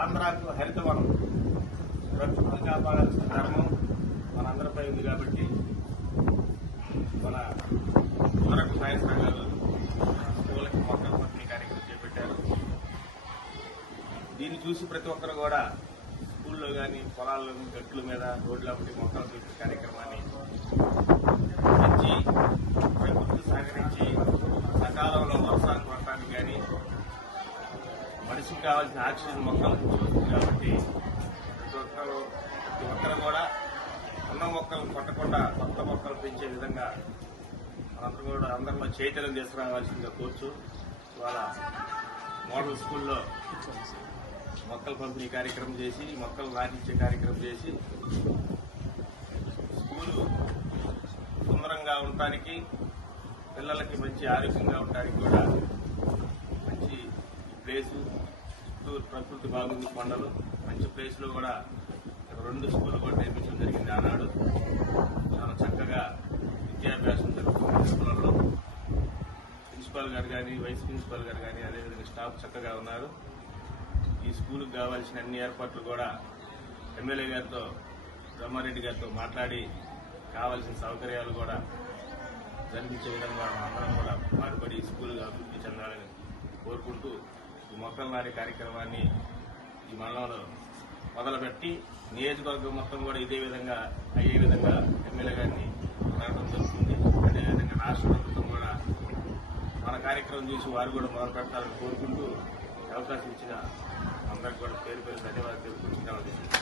ఆంధ్రాకు హరితవనం. ప్రకృతిని కాపాడాల్సిన ధర్మం మనందరిపై ఉంది కాబట్టి మన ఉదరకు సాయంత్రం గారు స్కూళ్ళకి మొక్కలు పంపిణీ కార్యక్రమం చేపట్టారు. దీన్ని చూసి ప్రతి ఒక్కరు కూడా స్కూల్లో కానీ పొలాల్లో గట్ల మీద రోడ్ల మొక్కలు చూసే కార్యక్రమాన్ని పెంచి ప్రకృతి సహకరించి సకాలంలో వర్షాలు పడటానికి కానీ మనిషికి కావాల్సిన ఆక్సిజన్ మొక్కలకు చూస్తుంది కాబట్టి ప్రతి ఒక్కరు ప్రతి ఒక్కరు కూడా ఉన్న మొక్కలు కొట్టకుండా కొత్త మొక్కలు పెంచే విధంగా మనందరూ కూడా అందరిలో చైతన్యం తీసుకురావాల్సిందిగా కోర్చు ఇవాళ మోడల్ స్కూల్లో మొక్కలు పంపిణీ కార్యక్రమం చేసి మొక్కలు నాటించే కార్యక్రమం చేసి స్కూలు సుందరంగా ఉండటానికి పిల్లలకి మంచి ఆరోగ్యంగా ఉండటానికి కూడా మంచి ప్లేసు ప్రకృతి బాగుంది కొండలు. మంచి ప్లేస్లో కూడా రెండు స్కూళ్ళు కూడా నేర్పించడం జరిగింది ఆనాడు. చాలా చక్కగా విద్యాభ్యాసం జరుగుతుంది స్కూళ్ళలో ప్రిన్సిపాల్ గారు కానీ వైస్ ప్రిన్సిపాల్ గారు కానీ అదేవిధంగా స్టాఫ్ చక్కగా ఉన్నారు. ఈ స్కూల్కి కావాల్సిన అన్ని ఏర్పాట్లు కూడా ఎమ్మెల్యే గారితో బ్రహ్మారెడ్డి గారితో మాట్లాడి కావాల్సిన సౌకర్యాలు కూడా జరిపించే విధంగా అందరం కూడా పాటుపడి ఈ స్కూల్ అభివృద్ధి చెందాలని కోరుకుంటూ ఈ మొక్కలు నాటే కార్యక్రమాన్ని ఈ మండలంలో మొదలుపెట్టి నియోజకవర్గం మొత్తం కూడా ఇదే విధంగా అయ్యే విధంగా ఎమ్మెల్యే గారిని అడగడం జరుగుతుంది. అదేవిధంగా రాష్ట్ర ప్రభుత్వం కూడా మన కార్యక్రమం చూసి వారు కూడా మొదలు పెడతారని కోరుకుంటూ అవకాశం ఇచ్చిన అందరికి కూడా పేరు పేరు ధన్యవాదాలు తెలుపుకుంటున్నాను